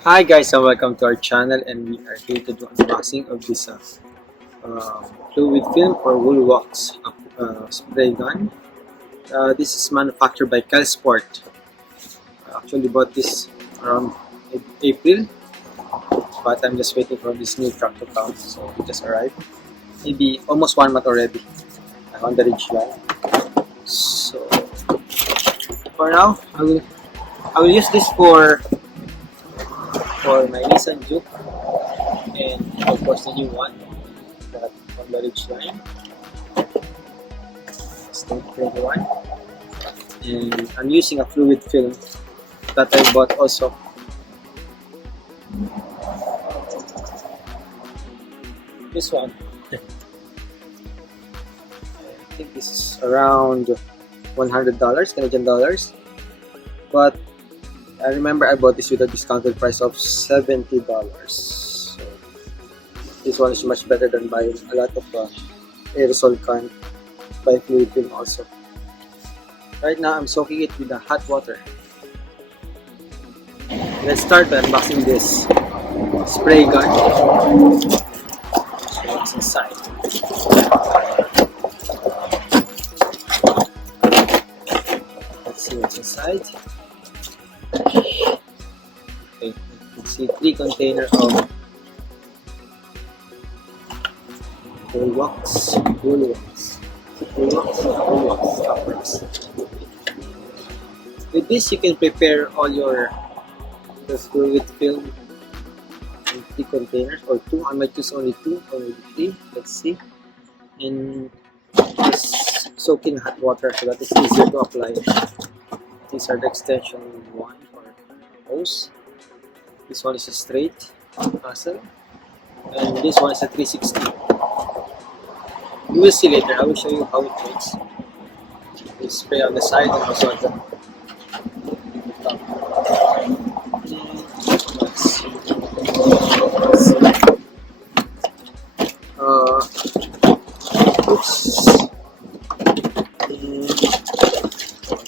Hi guys and welcome to our channel, and we are here to do unboxing of this fluid film for Woolwax spray gun. This is manufactured by Calsport. I actually bought this around April, but I'm just waiting for this new truck to come, so it just arrived. Maybe almost 1 month already on the ridge line. So for now, I will use this for my Nissan Juke, and of course the new one that on the ridge line. It's 2021, and I'm using a fluid film that I bought also. This one, I think this is around $100 Canadian dollars, but I remember I bought this with a discounted price of $70. So this one is much better than buying a lot of aerosol can by fluid film also. Right now I'm soaking it with the hot water. Let's start by unboxing this spray gun. So what's inside? Let's see what's inside. Okay, you can see 3 containers of Woolwax coppers. With this, you can prepare all your fluid film in 3 containers or 2. I might use only 2 or maybe 3. Let's see. And just soak in hot water so that it's easier to apply. These are the extension 1 for hose. This one is a straight nozzle, and this one is a 360. You will see later. I will show you how it works. You spray on the side and also on the top. Let's see. Oops.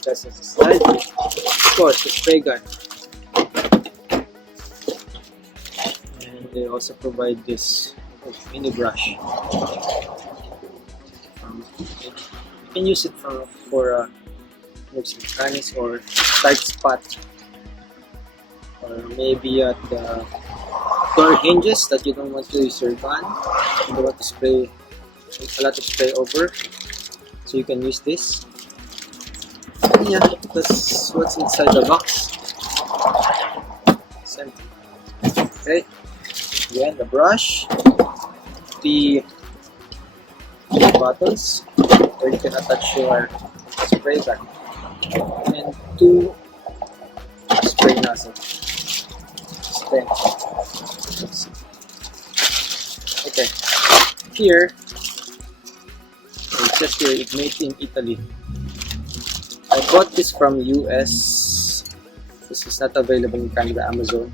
That's the slide. Of course, the spray gun. And they also provide this mini brush. You can use it for mechanics or tight spot, or maybe at the door hinges that you don't want to use your gun. You don't want to spray a lot of spray over, so you can use this. And yeah, that's what's inside the box. It's empty. Okay, again the brush, the buttons where you can attach your spray gun, and 2 spray nozzles. Okay, here it says here it's made in Italy. I bought this from US. This is not available in Canada, Amazon.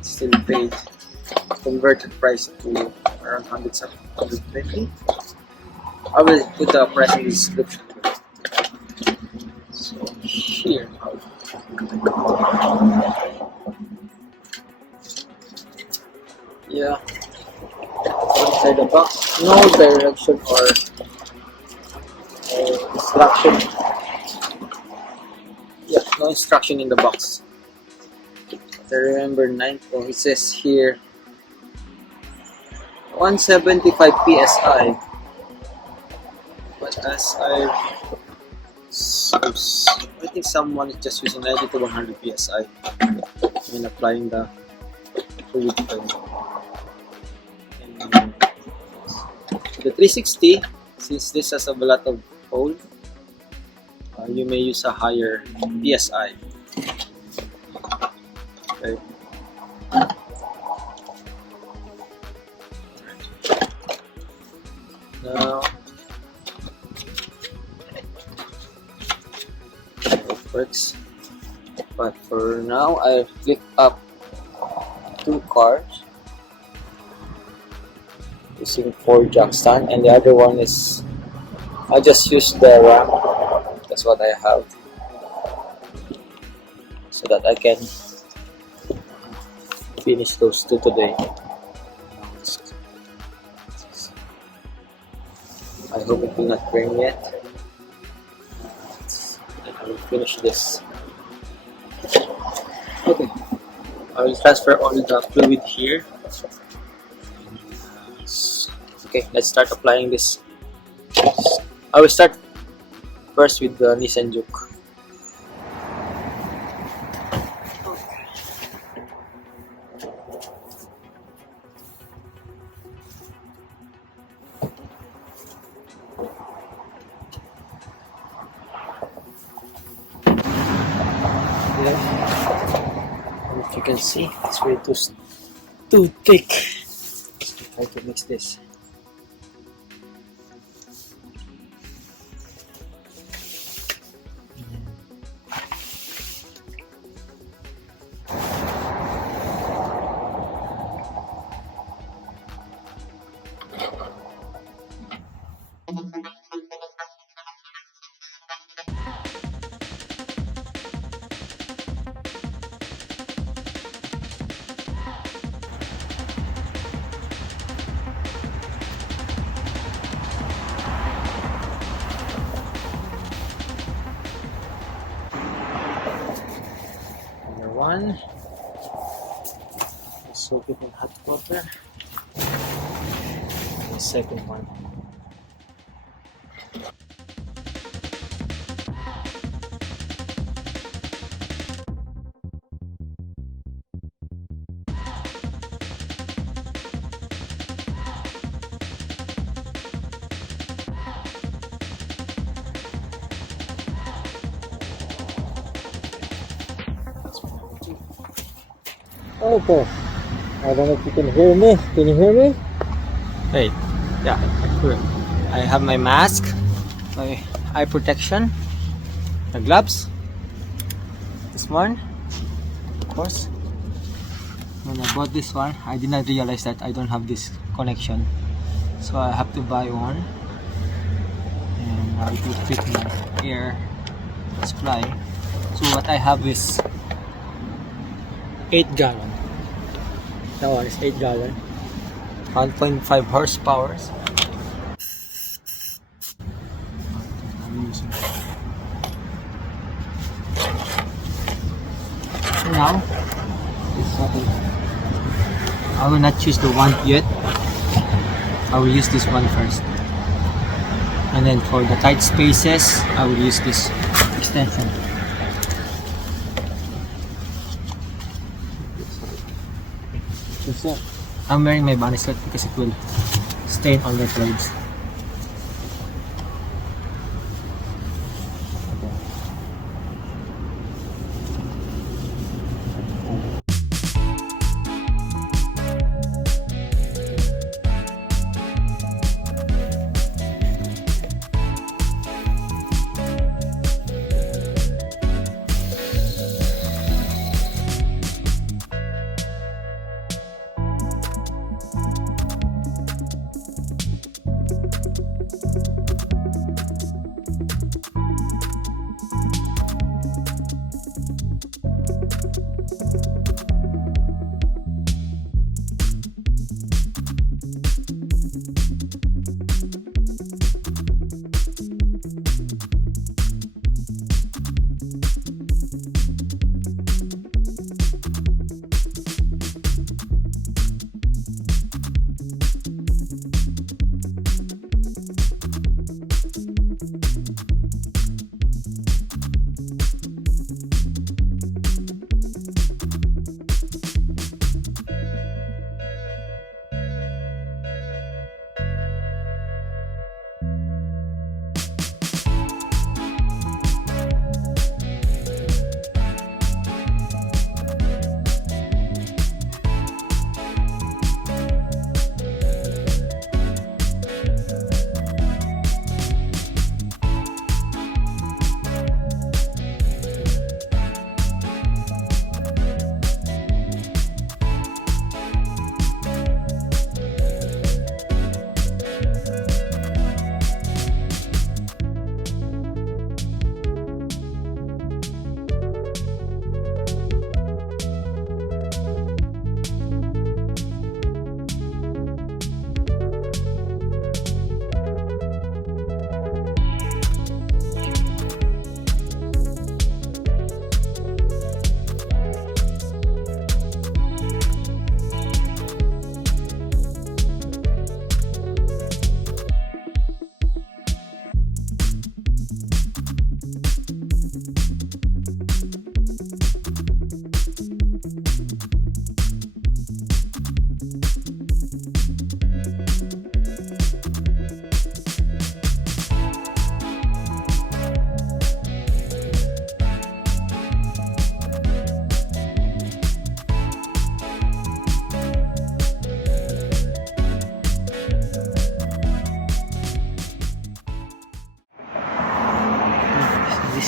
Still paid converted price to around 120. I will put the price in the description. So here, yeah, inside the box, no direction or instruction. Yeah, no instruction in the box. I remember it says here 175 psi, but as I think someone is just using 90 to 100 psi when applying the fluid film. And the 360, since this has a lot of hole, you may use a higher psi. Okay. Now it works, but for now I flip up 2 cards using 4 jack stand, and the other one is I just use the RAM. That's what I have. so that I can finish those two today. I hope it will not burn yet. And I will finish this. Okay, I will transfer all the fluid here. Okay, let's start applying this. I will start first with the Nissan Juke. If you can see, it's way too thick. Try to mix this. Number one, soak it in hot water. The second one. Okay, I don't know if you can hear me. Can you hear me? Wait, yeah, sure. I have my mask, my eye protection, my gloves. This one, of course. When I bought this one, I did not realize that I don't have this connection, so I have to buy one. And I will fit my air supply. So what I have is 8 gallon. That one is 8 gallon. 1.5 horsepower. I'm using. So now, I will not choose the one yet. I will use this one first. And then for the tight spaces, I will use this extension. So, I'm wearing my bunny shirt because it will stain on the clothes.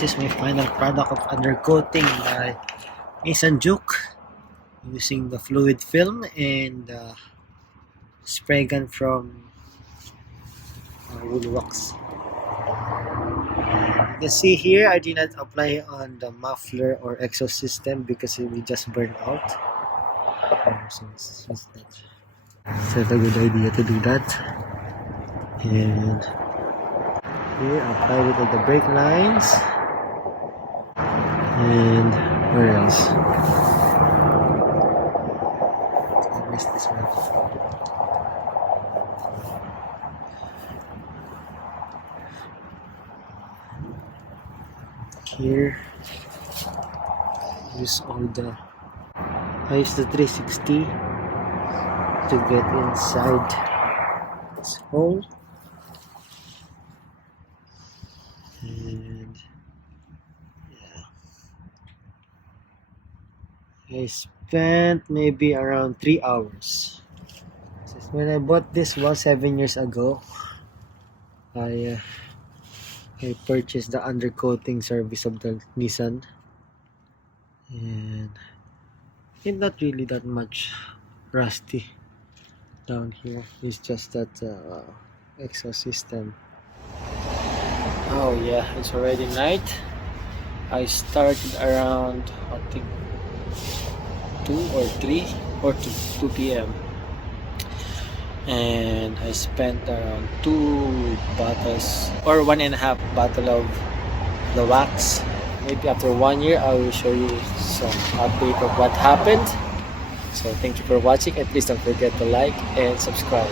this is my final product of undercoating by Nissan Juke using the fluid film and spray gun from Woolwax. You can see here I did not apply on the muffler or exhaust system because it will just burn out. So it's not a good idea to do that. And here apply it on the brake lines. And where else? I missed this one. Here, I use the 360 to get inside this hole, and yeah, I spent maybe around 3 hours. When I bought this one 7 years ago, I purchased the undercoating service of the Nissan, and it's not really that much rusty down here. It's just that exhaust system. Oh yeah, it's already night. I started around I think 2 or 3 or 2 p.m. and I spent around 2 bottles or 1.5 bottle of the wax. Maybe after 1 year I will show you some update of what happened. So thank you for watching, and please don't forget to like and subscribe.